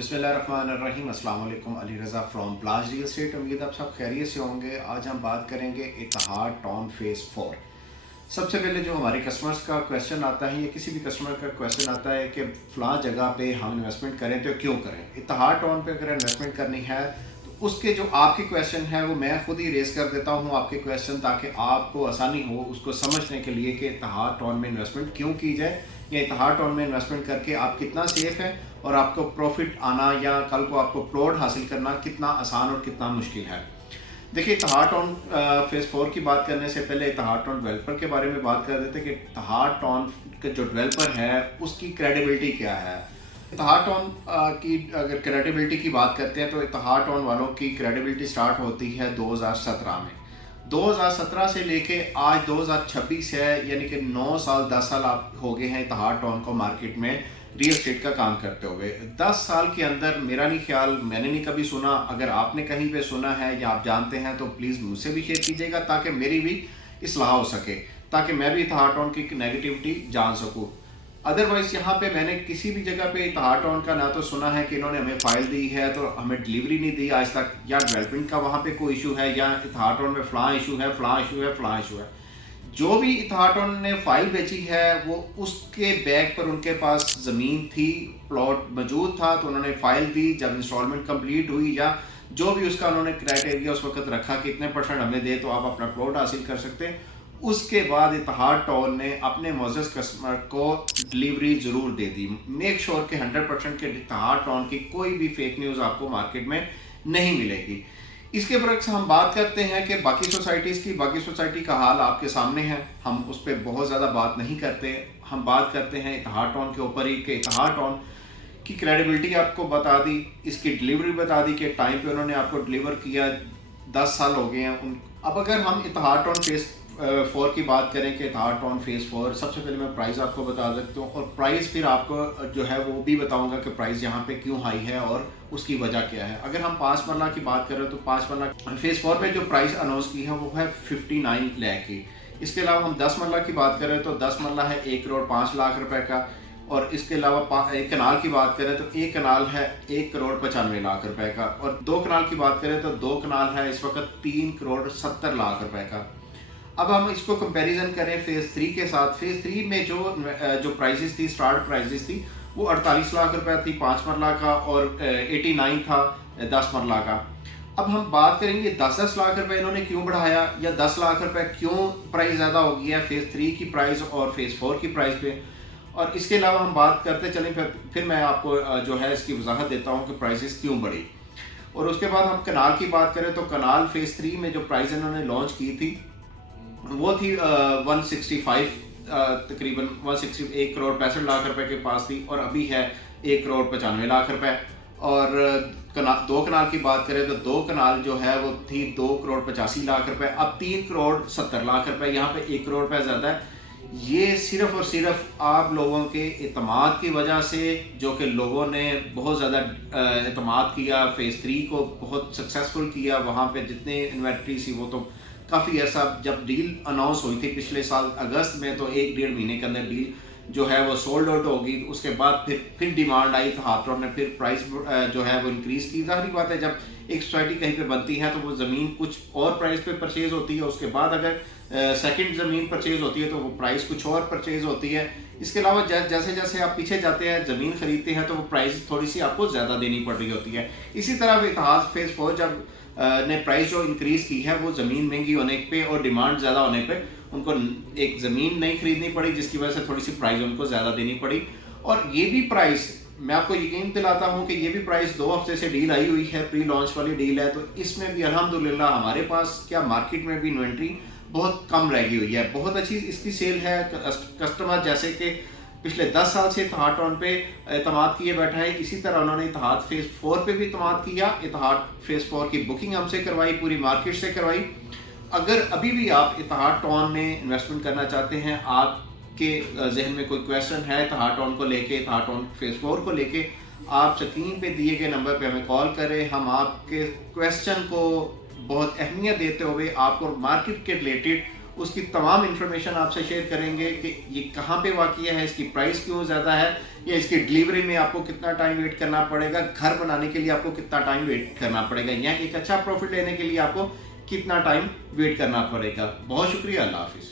बिस्मिल्लाहिर्रहमानिर्रहीम। अस्सलाम वालेकुम। Ali Raza from प्लाज real estate. उम्मीद आप सब खैरियत से होंगे। आज हम बात करेंगे इत्तेहाद टाउन फेज़ 4। सबसे पहले जो हमारे कस्टमर्स का क्वेश्चन आता है या किसी भी कस्टमर का क्वेश्चन आता है कि फ़लाँ जगह पे हम इन्वेस्टमेंट करें तो क्यों करें। इत्तेहाद टाउन पे अगर इन्वेस्टमेंट करनी है तो उसके जो आपके क्वेश्चन है वो मैं खुद ही रेज़ कर देता हूँ आपके क्वेश्चन, ताकि आपको आसानी हो उसको समझने के लिए कि इत्तेहाद टाउन में इन्वेस्टमेंट क्यों की जाए या इत्तेहाद टाउन में इन्वेस्टमेंट करके आप कितना सेफ़ है और आपको प्रॉफिट आना या कल को आपको प्लॉट हासिल करना कितना आसान और कितना मुश्किल है। देखिए, इत्तेहाद टाउन फेज़ 4 की बात करने से पहले इत्तेहाद टाउन डेवलपर के बारे में बात कर देते हैं कि इत्तेहाद टाउन के जो डेवलपर है उसकी क्रेडिबिलिटी क्या है। इत्तेहाद टाउन की अगर क्रेडिबिलिटी की बात करते हैं तो इत्तेहाद टाउन वालों की क्रेडिबिलिटी स्टार्ट होती है 2017 में। 2017 से लेके आज 2026 है, यानी कि 9 साल 10 साल आप हो गए हैं इत्तेहाद टाउन को मार्केट में रियल एस्टेट का काम करते हुए। 10 साल के अंदर मेरा नहीं ख्याल, मैंने नहीं कभी सुना, अगर आपने कहीं पे सुना है या आप जानते हैं तो प्लीज़ मुझसे भी शेयर कीजिएगा ताकि मेरी भी इस्लाह हो सके, ताकि मैं भी इत्तेहाद टाउन की नेगेटिविटी जान सकूँ। अदरवाइज़ यहाँ पे मैंने किसी भी जगह पे इत्तेहाद टाउन का ना तो सुना है कि इन्होंने हमें फ़ाइल दी है तो हमें डिलीवरी नहीं दी आज तक, या डेवलपमेंट का वहाँ पे कोई इशू है, या इत्तेहाद टाउन में फ़लाँ इशू है, फ़लाँ इशू है, फ़लाँ इशू है। जो भी इत्तेहाद टाउन ने फ़ाइल बेची है वो उसके बैक पर उनके पास ज़मीन थी, प्लॉट मौजूद था, तो उन्होंने फ़ाइल दी। जब इंस्टॉलमेंट कंप्लीट हुई या जो भी उसका उन्होंने क्राइटेरिया उस वक्त रखा कि इतने % हमें दे तो आप अपना प्लॉट हासिल कर सकते हैं, उसके बाद इत्तेहाद टाउन ने अपने मोअज़्ज़ज़ कस्टमर को डिलीवरी ज़रूर दे दी। मेक श्योर कि 100% के इत्तेहाद टाउन की कोई भी फेक न्यूज़ आपको मार्केट में नहीं मिलेगी। इसके बरक्स हम बात करते हैं कि बाकी सोसाइटीज़ की, बाकी सोसाइटी का हाल आपके सामने है, हम उस पर बहुत ज़्यादा बात नहीं करते। हम बात करते हैं इत्तेहाद टाउन के ऊपर ही कि इत्तेहाद टाउन की क्रेडिबिलिटी आपको बता दी, इसकी डिलीवरी बता दी कि टाइम पे उन्होंने आपको डिलीवर किया। 10 साल हो गए हैं उन। अब अगर हम इत्तेहाद टाउन फेज़ 4 की बात करें कि इत्तेहाद टाउन फेज़ 4, सबसे पहले मैं प्राइस आपको बता देता हूँ और प्राइस फिर आपको जो है वो भी बताऊँगा कि प्राइस यहाँ पे क्यों हाई है और उसकी वजह क्या है। अगर हम 5 मरला की बात करें तो 5 मरला फेज़ 4 में जो प्राइस अनाउंस की है वो है 59 लाख की। इसके अलावा हम 10 मरला की बात करें तो 10 मरला है 1 करोड़ 5 लाख रुपए का। और इसके अलावा एक कनाल की बात करें तो एक कनाल है 1 करोड़ 95 लाख रुपए का, और 2 कनाल की बात करें तो 2 कनाल है इस वक्त 3 करोड़ 70 लाख रुपए का। अब हम इसको कंपैरिजन करें फेज़ 3 के साथ। फेज़ 3 में जो प्राइसेस थी, स्टार्ट प्राइसेस थी, वो 48 लाख रुपए थी 5 मरला का और 89 था 10 मरला का। अब हम बात करेंगे 10-10 लाख रुपए इन्होंने क्यों बढ़ाया या 10 लाख रुपए क्यों प्राइस ज़्यादा हो गई है फेज़ 3 की प्राइस और फेज़ 4 की प्राइस पे। और इसके अलावा हम बात करते चलें, फिर मैं आपको जो है इसकी वजाहत देता हूँ कि प्राइसेस क्यों बढ़ी। और उसके बाद हम कनाल की बात करें तो कनाल फेज़ 3 में जो प्राइस इन्होंने लॉन्च की थी वो थी 165, तकरीबन 160, 1 करोड़ 65 लाख रुपए के पास थी, और अभी है 1 करोड़ 95 लाख रुपए। और दो कनाल की बात करें तो 2 कनाल जो है वो थी 2 करोड़ 85 लाख रुपए, अब 3 करोड़ 70 लाख रुपए, यहाँ पे 1 करोड़ रुपए ज़्यादा है। ये सिर्फ और सिर्फ आप लोगों के एतमाद की वजह से, जो कि लोगों ने बहुत ज़्यादा एतमाद किया, फेज़ 3 को बहुत सक्सेसफुल किया। वहाँ पे जितने इन्वेंटरी थी वो तो काफ़ी ऐसा, जब डील अनाउंस हुई थी पिछले साल अगस्त में तो 1-1.5 महीने के अंदर डील जो है वो सोल्ड आउट होगी। उसके बाद फिर डिमांड आई तो हाथों ने फिर प्राइस जो है वो इंक्रीज़ की। ज़ाहिर बात है, जब एक सोसाइटी कहीं पे बनती है तो वो ज़मीन कुछ और प्राइस पे परचेज़ होती है, उसके बाद अगर सेकंड ज़मीन परचेज़ होती है तो वो प्राइस कुछ और परचेज़ होती है। इसके अलावा जैसे जैसे आप पीछे जाते हैं, ज़मीन खरीदते हैं, तो वो प्राइस थोड़ी सी आपको ज़्यादा देनी पड़ रही होती है। इसी तरह इत्तेहाद फेज़ 4 जब ने प्राइस जो इंक्रीज़ की है वो ज़मीन महंगी होने पे और डिमांड ज़्यादा होने पे उनको एक ज़मीन नहीं खरीदनी पड़ी, जिसकी वजह से थोड़ी सी प्राइस उनको ज़्यादा देनी पड़ी। और ये भी प्राइस, मैं आपको यकीन दिलाता हूँ कि ये भी प्राइस 2 हफ्ते से डील आई हुई है, प्री लॉन्च वाली डील है, तो इसमें भी अल्हम्दुलिल्लाह हमारे पास क्या मार्केट में भी इन्वेंट्री बहुत कम रह गई हुई है, बहुत अच्छी इसकी सेल है। कस्टमर जैसे कि पिछले 10 साल से इत्तेहाद टाउन पे एतमाद किए बैठा है, इसी तरह उन्होंने इत्तेहाद फेज़ 4 पे भी एतमाद किया। इत्तेहाद फेज़ 4 की बुकिंग हमसे करवाई, पूरी मार्केट से करवाई। अगर अभी भी आप इत्तेहाद टाउन में इन्वेस्टमेंट करना चाहते हैं, आपके जहन में कोई क्वेश्चन है इत्तेहाद टाउन को लेके, इत्तेहाद टाउन फेज़ 4 को लेके, आप स्क्रीन पे दिए गए नंबर पे हमें कॉल करें। हम आपके क्वेश्चन को बहुत अहमियत देते हुए आपको मार्केट के रिलेटेड उसकी तमाम इन्फॉर्मेशन आपसे शेयर करेंगे कि ये कहाँ पे वाक़या है, इसकी प्राइस क्यों ज़्यादा है, या इसकी डिलीवरी में आपको कितना टाइम वेट करना पड़ेगा, घर बनाने के लिए आपको कितना टाइम वेट करना पड़ेगा, या एक अच्छा प्रॉफिट लेने के लिए आपको कितना टाइम वेट करना पड़ेगा। बहुत शुक्रिया, अल्लाह हाफिज़।